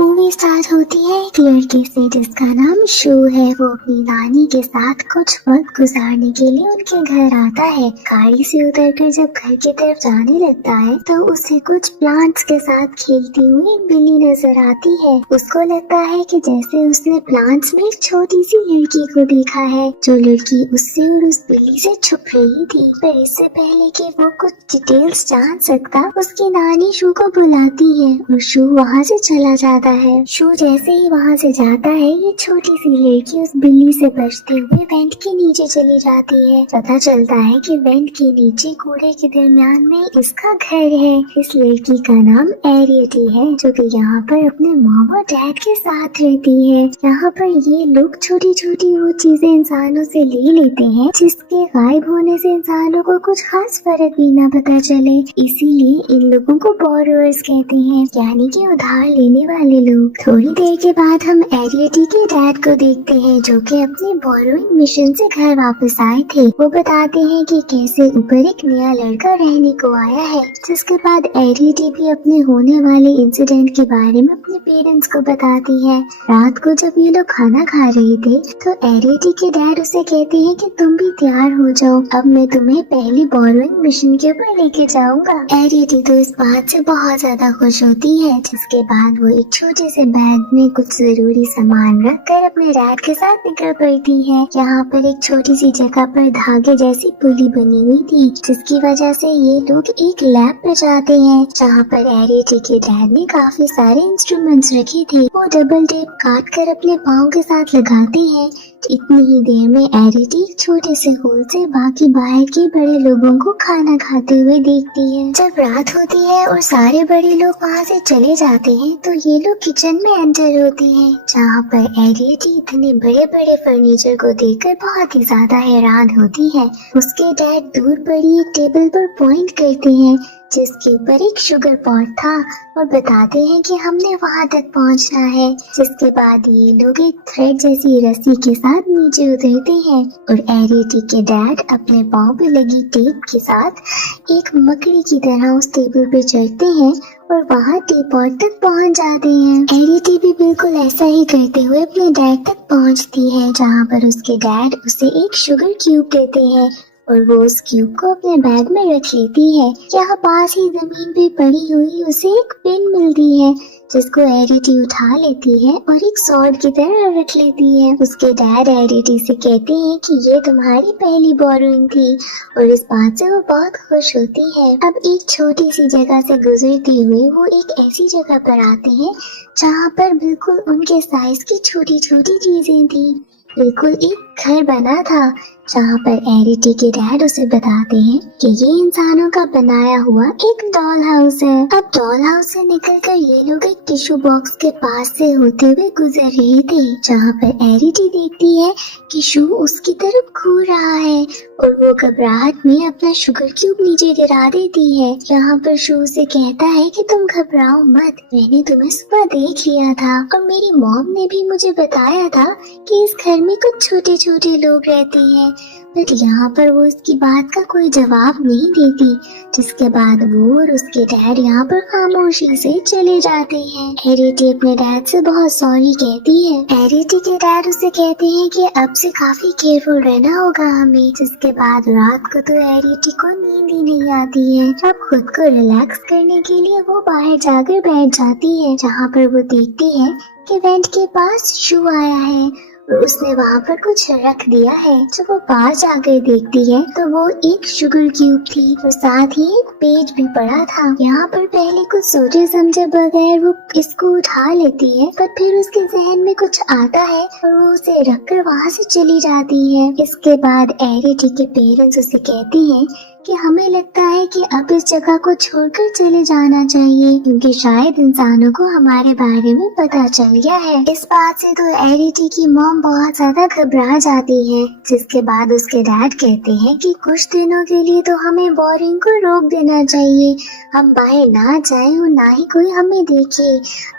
Movie start होती है एक लड़के से जिसका नाम शू है। वो अपनी नानी के साथ कुछ वक्त गुजारने के लिए उनके घर आता है। गाड़ी से उतरकर जब घर की तरफ जाने लगता है तो उसे कुछ प्लांट्स के साथ खेलती हुई एक बिल्ली नजर आती है। उसको लगता है कि जैसे उसने प्लांट्स में एक छोटी सी लड़की को देखा है, जो लड़की उससे और उस बिल्ली से छुप रही थी। पर इससे पहले कि वो कुछ डिटेल्स जान सकता, उसकी नानी शू को बुलाती है और शू वहाँ से चला जाता है। शू जैसे ही वहाँ से जाता है, ये छोटी सी लड़की उस बिल्ली से बचते हुए वेंट के नीचे चली जाती है। पता चलता है कि वेंट के नीचे कूड़े के दरमियान में इसका घर है। इस लड़की का नाम एरियटी है, जो कि यहाँ पर अपने मॉम और डैड के साथ रहती है। यहाँ पर ये लोग छोटी छोटी वो चीजें इंसानों से ले लेते हैं जिसके गायब होने से इंसानों को कुछ खास फर्क भी ना पता चले। इसीलिए इन लोगों को बोरोवर्स कहते हैं, यानी कि उधार लेने वाले लोग। थोड़ी देर के बाद हम एरियटी के डैड को देखते हैं, जो कि अपने बोरोइंग मिशन से घर वापस आए थे। वो बताते हैं कि कैसे ऊपर एक नया लड़का रहने को आया है। जिसके बाद एरियटी भी अपने होने वाले इंसिडेंट के बारे में अपने पेरेंट्स को बताती है। रात को जब ये लोग खाना खा रहे थे तो एरियटी के डैड उसे कहते हैं कि तुम भी तैयार हो जाओ, अब मैं तुम्हें पहली बोरोइंग मिशन के ऊपर लेके जाऊंगा। एरियटी तो इस बात से बहुत ज्यादा खुश होती है। जिसके बाद वो एक छोटे से बैग में कुछ जरूरी सामान रखकर अपने डैड के साथ निकल पड़ती है। यहाँ पर एक छोटी सी जगह पर धागे जैसी पुली बनी हुई थी, जिसकी वजह से ये लोग एक लैब पे जाते हैं, जहाँ पर एरियटी के डैड ने काफी सारे इंस्ट्रूमेंट्स रखे थे। वो डबल टेप काट कर अपने पाँव के साथ लगाते हैं। इतनी ही देर में एरियटी छोटे से होल से बाकी बाहर के बड़े लोगों को खाना खाते हुए देखती है। जब रात होती है और सारे बड़े लोग वहाँ से चले जाते हैं तो ये लोग किचन में एंटर होते हैं, जहाँ पर एरियटी इतने बड़े बड़े फर्नीचर को देखकर बहुत ही ज्यादा हैरान होती है। उसके डैड दूर पड़ी एक टेबल पर पॉइंट करते हैं, जिसके ऊपर एक शुगर पॉट था, और बताते हैं कि हमने वहां तक पहुंचना है। जिसके बाद ये लोग एक थ्रेड जैसी रस्सी के साथ नीचे उतरते हैं और एरियटी के डैड अपने पाँव पे लगी टेप के साथ एक मकड़ी की तरह उस टेबल पे चढ़ते हैं और वहाँ टी पॉट तक पहुँच जाते हैं। एरियटी भी बिल्कुल ऐसा ही करते हुए अपने डैड तक पहुँचती है, जहाँ पर उसके डैड उसे एक शुगर क्यूब देते हैं और वो उस क्यूब को अपने बैग में रख लेती है। यहाँ पास ही जमीन पे पड़ी हुई उसे एक पेन मिलती है, जिसको एरियटी उठा लेती है और एक सॉर्ड की तरह रख लेती है। उसके डैड एरियटी से कहते हैं कि ये तुम्हारी पहली बोरोइंग थी, और इस बात से वो बहुत खुश होती है। अब एक छोटी सी जगह से गुजरते हुए वो एक ऐसी जगह पर आते हैं जहाँ पर बिल्कुल उनके साइज की छोटी छोटी चीजें थी। बिल्कुल एक घर बना था, जहाँ पर एरियटी के डैड उसे बताते हैं कि ये इंसानों का बनाया हुआ एक डॉल हाउस है। अब डॉल हाउस से निकलकर ये लोग एक टिश्यू बॉक्स के पास से होते हुए गुजर रहे थे, जहाँ पर एरियटी देखती है कि शू उसकी तरफ घूर रहा है और वो घबराहट में अपना शुगर क्यूब नीचे गिरा देती है। यहाँ पर शू से कहता है कि तुम घबराओ मत, मैंने तुम्हें सुबह देख लिया था और मेरी मॉम ने भी मुझे बताया था कि इस घर में कुछ छोटे छोटे लोग रहते हैं। बट यहाँ पर वो इसकी बात का कोई जवाब नहीं देती। जिसके बाद वो और उसके डैड यहाँ पर खामोशी से चले जाते हैं। एरियटी अपने डैड से बहुत सॉरी कहती है। एरियटी के डैड उसे कहते हैं कि अब से काफी केयरफुल रहना होगा हमें। जिसके बाद रात को तो एरियटी को नींद ही नहीं आती है। अब खुद को रिलैक्स करने के लिए वो बाहर जाकर बैठ जाती है, जहाँ पर वो देखती है कि वेंट के पास शू आया है और उसने वहाँ पर कुछ रख दिया है। जब वो पास जाकर देखती है तो वो एक शुगर क्यूब थी और साथ ही एक पेज भी पड़ा था। यहाँ पर पहले कुछ सोचे समझे बगैर वो इसको उठा लेती है, पर फिर उसके जहन में कुछ आता है और वो उसे रखकर वहाँ से चली जाती है। इसके बाद एरियटी के पेरेंट्स उसे कहते हैं कि हमें लगता है कि अब इस जगह को छोड़कर चले जाना चाहिए, क्योंकि शायद इंसानों को हमारे बारे में पता चल गया है। इस बात से तो एरियटी की मॉम बहुत ज्यादा घबरा जाती है। जिसके बाद उसके डैड कहते हैं कि कुछ दिनों के लिए तो हमें बोरिंग को रोक देना चाहिए, हम बाहर ना जाएं और ना ही कोई हमें देखे।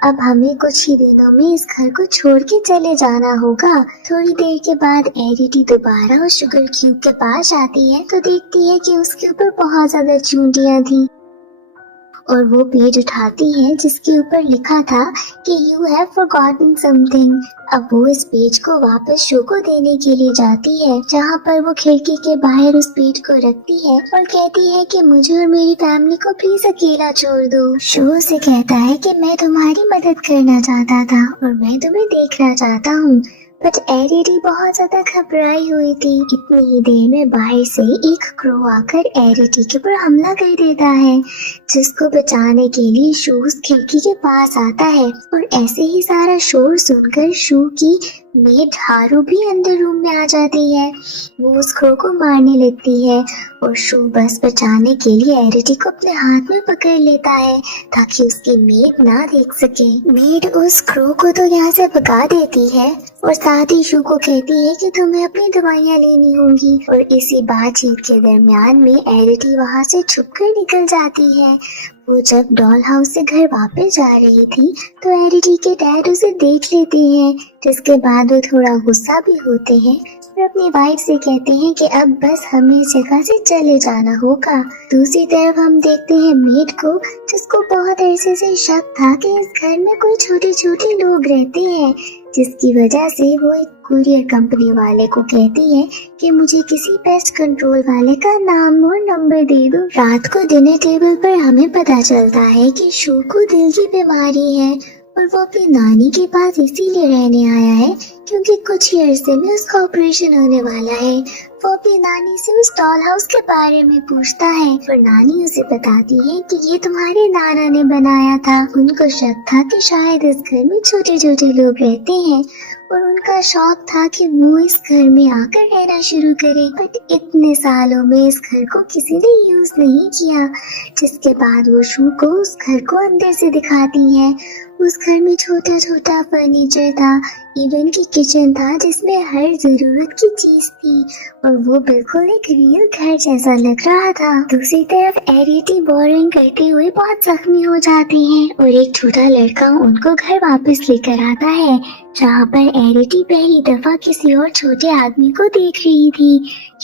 अब हमें कुछ ही दिनों में इस घर को छोड़ के चले जाना होगा। थोड़ी देर के बाद एरियटी दोबारा उस शुगर क्यूब के पास आती है तो देखती है कि उसके ऊपर बहुत ज्यादा चूंटियां थी और वो पेज उठाती है जिसके ऊपर लिखा था कि यू हैव फॉरगॉटन समथिंग। अब वो इस पेज को वापस शो को देने के लिए जाती है, जहाँ पर वो खिड़की के बाहर उस पेज को रखती है और कहती है कि मुझे और मेरी फैमिली को प्लीज अकेला छोड़ दो। शो उसे कहता है कि मैं तुम्हारी मदद करना चाहता था और मैं तुम्हें देखना चाहता हूँ, बट एरिटी बहुत ज्यादा घबराई हुई थी। इतनी ही देर में बाहर से एक क्रो आकर एरिटी के ऊपर हमला कर देता है, जिसको बचाने के लिए शू उस खिड़की के पास आता है। और ऐसे ही सारा शोर सुनकर शू की मेड हारू भी अंदर रूम में आ जाती है। वो उस क्रो को मारने लगती है और शू बस बचाने के लिए एरिटी को अपने हाथ में पकड़ लेता है ताकि उसकी मेड ना देख सके। मेड उस क्रो को तो यहाँ से भगा देती है और साथ ही शू को कहती है कि तुम्हें अपनी दवाइयाँ लेनी होंगी। और इसी बातचीत के दरमियान में एरिटी वहाँ से छुपकर निकल जाती है। वो जब डॉल हाउस से घर वापस जा रही थी तो एरिटी के डैड उसे देख लेते हैं, जिसके बाद वो थोड़ा गुस्सा भी होते हैं और अपनी वाइफ से कहते हैं कि अब बस हमें इस जगह से चले जाना होगा। दूसरी तरफ हम देखते हैं मेड को, जिसको बहुत अरसे से शक था कि इस घर में कोई छोटे छोटे लोग रहते हैं, जिसकी वजह से वो एक कुरियर कंपनी वाले को कहती है कि मुझे किसी पेस्ट कंट्रोल वाले का नाम और नंबर दे दो। रात को डिनर टेबल पर हमें पता चलता है कि शू को दिल की बीमारी है और वो अपनी नानी के पास इसीलिए रहने आया है क्योंकि कुछ ही अरसे में उसका ऑपरेशन होने वाला है। वो अपनी नानी से उस डॉल हाउस के बारे में पूछता है और नानी उसे बताती है कि ये तुम्हारे नाना ने बनाया था। उनको शक था कि शायद इस घर में छोटे छोटे लोग रहते हैं और उनका शौक था कि वो इस घर में आकर रहना शुरू करे, बट इतने सालों में इस घर को किसी ने यूज नहीं किया। जिसके बाद वो शू को उस घर को अंदर से दिखाती है। उस घर में छोटा छोटा फर्नीचर था, इवन की किचन था जिसमें हर जरूरत की चीज थी और वो बिल्कुल एक रियल घर जैसा लग रहा था। दूसरी तरफ एरिटी बोरिंग करते हुए बहुत जख्मी हो जाते हैं और एक छोटा लड़का उनको घर वापस लेकर आता है, जहाँ पर एरिटी पहली दफा किसी और छोटे आदमी को देख रही थी।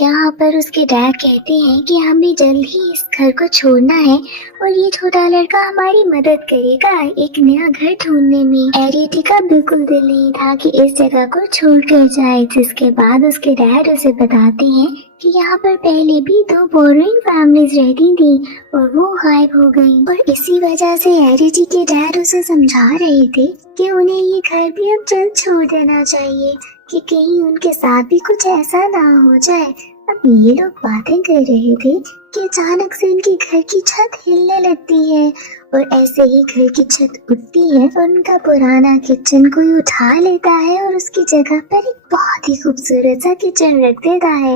यहाँ पर उसके डैड कहते हैं कि हमें जल्द ही इस घर को छोड़ना है और ये छोटा लड़का हमारी मदद करेगा एक नया घर ढूंढने में। एरिटी का बिल्कुल दिल नहीं था कि इस जगह को छोड़कर जाए, जिसके बाद उसके डैड उसे बताते हैं कि यहाँ पर पहले भी 2 बोरिंग फैमिलीज रहती थी और वो गायब हो गई। और इसी वजह से एरिटी के डैड उसे समझा रहे थे कि उन्हें ये घर भी अब जल्द छोड़ देना चाहिए कि कहीं उनके साथ भी कुछ ऐसा ना हो जाए। अब ये लोग बातें कर रहे थे कि अचानक से इनके घर की छत हिलने लगती है और ऐसे ही घर की छत उठती है और उनका पुराना किचन कोई उठा लेता है और उसकी जगह पर एक बहुत ही खूबसूरत सा किचन रख देता है।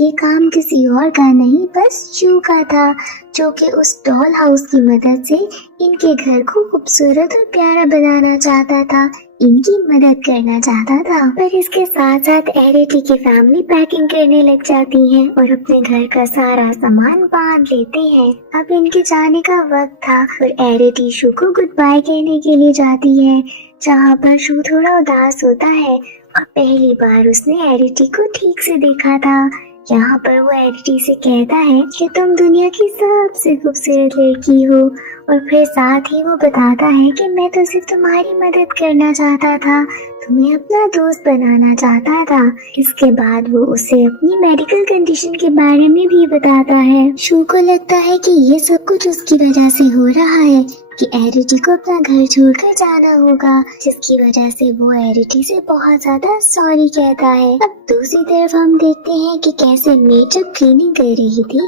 ये काम किसी और का नहीं बस शू का था, जो कि उस डॉल हाउस की मदद से इनके घर को खूबसूरत और प्यारा बनाना चाहता था, इनकी मदद करना चाहता था। पर इसके साथ साथ एरिटी की फैमिली पैकिंग करने लग जाती है और अपने घर का सारा सामान बांध लेते हैं। अब इनके जाने का वक्त था और एरिटी शू को गुड बाय कहने के लिए जाती है, जहाँ पर शू थोड़ा उदास होता है और पहली बार उसने एरिटी को ठीक से देखा था। यहाँ पर वो एरिटी से कहता है कि तुम दुनिया की सबसे खूबसूरत लड़की हो और फिर साथ ही वो बताता है कि मैं तो सिर्फ तुम्हारी मदद करना चाहता था, तुम्हें अपना दोस्त बनाना चाहता था। इसके बाद वो उसे अपनी मेडिकल कंडीशन के बारे में भी बताता है। शू को लगता है कि ये सब कुछ उसकी वजह से हो रहा है कि एरिटी को अपना घर छोड़कर जाना होगा, जिसकी वजह से वो एरिटी से बहुत ज्यादा सॉरी कहता है। अब दूसरी तरफ हम देखते हैं कि कैसे मेड जब क्लीनिंग कर रही थी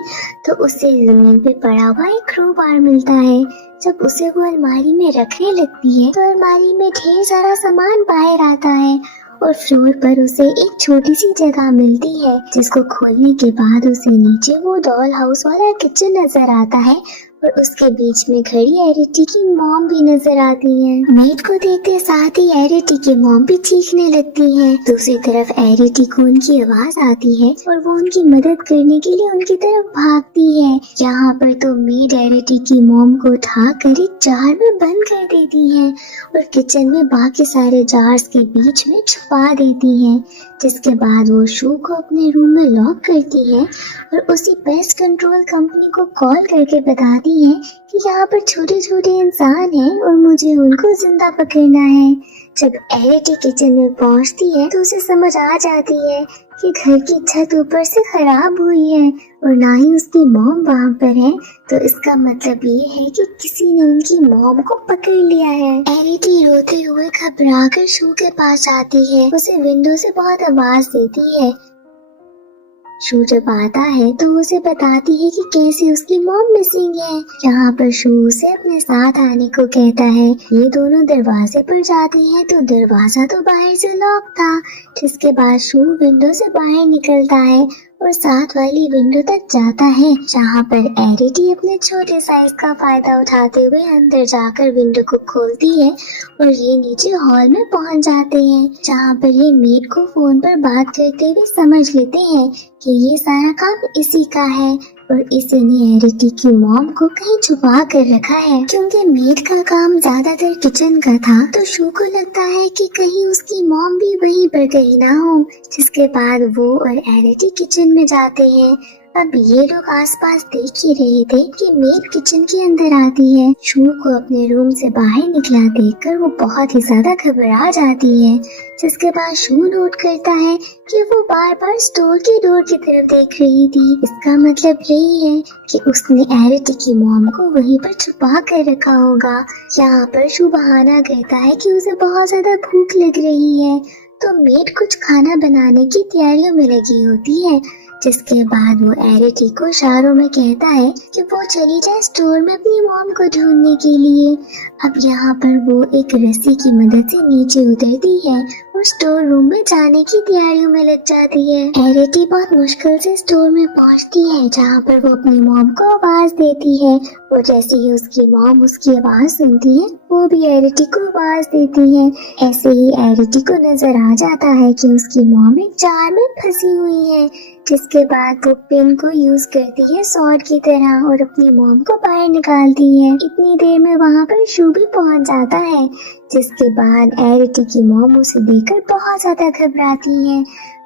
तो उसे जमीन पे पड़ा हुआ एक क्रोबार मिलता है। जब उसे वो अलमारी में रखने लगती है तो अलमारी में ढेर सारा सामान बाहर आता है और फ्लोर पर उसे एक छोटी सी जगह मिलती है, जिसको खोलने के बाद उसे नीचे वो डॉल हाउस वाला किचन नजर आता है और उसके बीच में खड़ी एरिटी की मॉम भी नजर आती है। मेड को देखते साथ ही एरिटी की मॉम भी चीखने लगती है। दूसरी तरफ एरिटी को उनकी आवाज आती है और वो उनकी मदद करने के लिए उनकी तरफ भागती है। यहाँ पर तो मेड एरिटी की मॉम को उठाकर एक जार में बंद कर देती है और किचन में बाकी सारे जार्स के बीच में छुपा देती है, जिसके बाद वो शू को अपने रूम में लॉक करती है और उसी पेस्ट कंट्रोल कंपनी को कॉल करके बताती कहती है कि यहाँ पर छोटे छोटे इंसान हैं और मुझे उनको जिंदा पकड़ना है। जब एरिटी किचन में पहुँचती है तो उसे समझ आ जाती है कि घर की छत ऊपर से खराब हुई है और ना ही उसकी मॉम वहाँ पर है। तो इसका मतलब ये है कि किसी ने उनकी मॉम को पकड़ लिया है। एरिटी रोते हुए घबराकर शू के पास आती है, उसे विंडो से बहुत आवाज देती है। शू जब आता है तो उसे बताती है कि कैसे उसकी मॉम मिसिंग है। यहाँ पर शू उसे अपने साथ आने को कहता है। ये दोनों दरवाजे पर जाते हैं तो दरवाजा तो बाहर से लॉक था, जिसके बाद शू विंडो से बाहर निकलता है और साथ वाली विंडो तक जाता है, जहाँ पर एरिटी अपने छोटे साइज का फायदा उठाते हुए अंदर जाकर विंडो को खोलती है और ये नीचे हॉल में पहुँच जाते हैं, जहाँ पर ये मेड को फोन पर बात करते हुए समझ लेते हैं कि ये सारा काम इसी का है और इसी ने एरिटी की मॉम को कहीं छुपा कर रखा है। क्योंकि मेड का काम ज्यादातर किचन का था तो शू को लगता है कि कहीं उसकी मॉम भी वहीं पर कहीं ना हो, जिसके बाद वो और एरिटी किचन में जाते हैं। अब ये लोग आसपास देख ही रहे थे कि मेड किचन के अंदर आती है। शू को अपने रूम से बाहर निकला देखकर वो बहुत ही ज्यादा घबरा जाती है, जिसके बाद शू नोट करता है कि वो बार बार स्टोर के डोर की तरफ देख रही थी। इसका मतलब यही है कि उसने एरिटी की मॉम को वहीं पर छुपा कर रखा होगा। यहाँ पर शू बहाना करता है कि उसे बहुत ज्यादा भूख लग रही है, तो मेड कुछ खाना बनाने की तैयारियों में लगी होती है, जिसके बाद वो एरिटी को इशारों में कहता है कि वो चली जाए स्टोर में अपनी मॉम को ढूंढने के लिए। अब यहाँ पर वो एक रस्सी की मदद से नीचे उतरती है और स्टोर रूम में जाने की तैयारियों में लग जाती है। एरिटी बहुत मुश्किल से स्टोर में पहुँचती है, जहाँ पर वो अपनी मॉम को आवाज देती है और जैसे ही उसकी मॉम उसकी आवाज सुनती है वो भी एरिटी को आवाज देती है। ऐसे ही एरिटी को नजर आ जाता है कि उसकी मॉम एक जार में फंसी हुई है, जिसके बाद वो पिन को यूज करती है सॉर्ड की तरह और अपनी मॉम को बाहर निकालती है। इतनी देर में वहाँ पर शू भी पहुँच जाता है, जिसके बाद एरिटी की मॉम उसे देखकर बहुत ज्यादा घबराती है,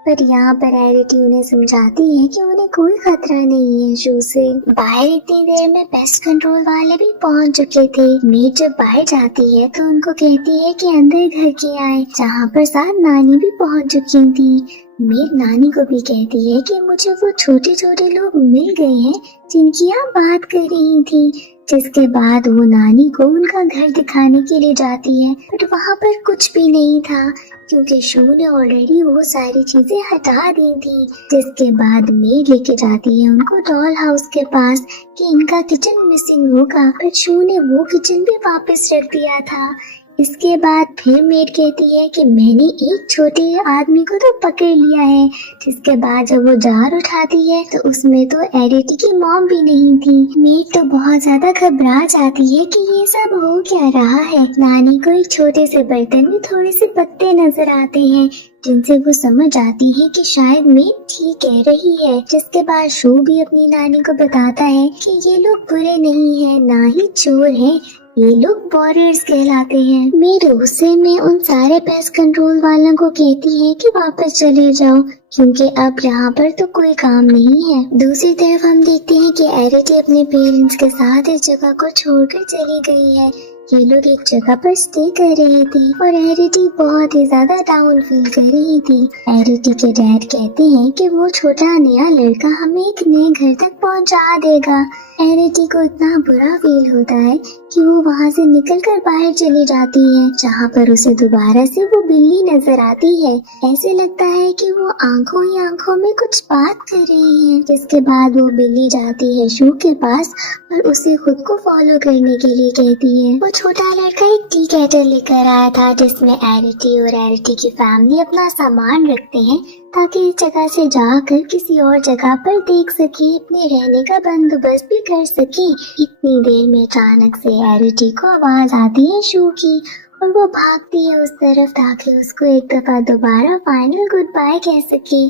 पर यहाँ पर एरिटी उन्हें समझाती है कि उन्हें कोई खतरा नहीं है शू से। बाहर इतनी देर में पेस्ट कंट्रोल वाले भी पहुँच चुके थे। मेड जब बाहर जाती है तो उनको कहती है कि अंदर घर के आए, जहाँ पर साथ नानी भी पहुँच चुकी थी। मेड नानी को भी कहती है कि मुझे वो छोटे छोटे लोग मिल गए हैं जिनकी आप बात कर रही थी, जिसके बाद वो नानी को उनका घर दिखाने के लिए जाती है, बट वहाँ पर कुछ भी नहीं था क्योंकि शू ने ऑलरेडी वो सारी चीजें हटा दी थी। जिसके बाद मेड लेके जाती है उनको डॉल हाउस के पास कि इनका किचन मिसिंग होगा, पर शू ने वो किचन भी वापस रख दिया था। इसके बाद फिर मेड कहती है कि मैंने एक छोटे आदमी को तो पकड़ लिया है, जिसके बाद जब वो जार उठाती है तो उसमें तो एरिटी की मॉम भी नहीं थी। मेड तो बहुत ज्यादा घबरा जाती है कि ये सब हो क्या रहा है। नानी को एक छोटे से बर्तन में थोड़े से पत्ते नजर आते हैं, जिनसे वो समझ आती है कि शायद मेड ठीक कह रही है। जिसके बाद शू भी अपनी नानी को बताता है कि ये लोग बुरे नहीं है, ना ही चोर है, ये लोग वॉरियर्स कहलाते हैं। मेड गुस्से में उन सारे पेस्ट कंट्रोल वालों को कहती है कि वापस चले जाओ, क्योंकि अब यहाँ पर तो कोई काम नहीं है। दूसरी तरफ हम देखते हैं कि एरिटी अपने पेरेंट्स के साथ इस जगह को छोड़कर चली गई है। ये लोग एक जगह पर स्टे कर रहे थे और एरिटी बहुत ही ज्यादा डाउन फील कर रही थी। एरिटी के डैड कहते हैं कि वो छोटा नया लड़का हमें एक नए घर तक पहुंचा देगा। एरिटी को इतना बुरा फील होता है कि वो वहाँ से निकलकर बाहर चली जाती है, जहाँ पर उसे दोबारा से वो बिल्ली नजर आती है। ऐसे लगता है कि वो आंखों ही आंखों में कुछ बात कर रही है। जिसके बाद वो बिल्ली जाती है शू के पास और उसे खुद को फॉलो करने के लिए कहती है। वो छोटा लड़का एक टी केटल लेकर आया था, जिसमें एरिटी और एरिटी की फैमिली अपना सामान रखते हैं ताकि इस जगह से जाकर किसी और जगह पर देख सके, अपने रहने का बंदोबस्त भी कर सके। इतनी देर में अचानक से एरिटी को आवाज आती है शू की और वो भागती है उस तरफ ताकि उसको एक दफा दोबारा फाइनल गुड बाय कह सके।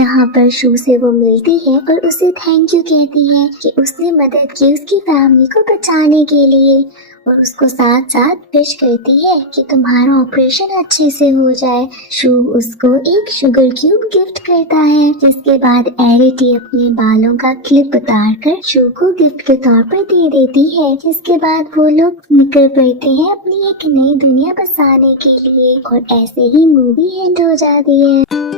यहाँ पर शू से वो मिलती है और उसे थैंक यू कहती है कि उसने मदद की उसकी फैमिली को बचाने के लिए। और उसको साथ साथ विश करती है कि तुम्हारा ऑपरेशन अच्छे से हो जाए। शू उसको एक शुगर क्यूब गिफ्ट करता है, जिसके बाद एरिटी अपने बालों का क्लिप उतार कर शू को गिफ्ट के तौर पर दे देती है। जिसके बाद वो लोग निकल पड़ते हैं अपनी एक नई दुनिया बसाने के लिए और ऐसे ही मूवी एंड हो जाती है।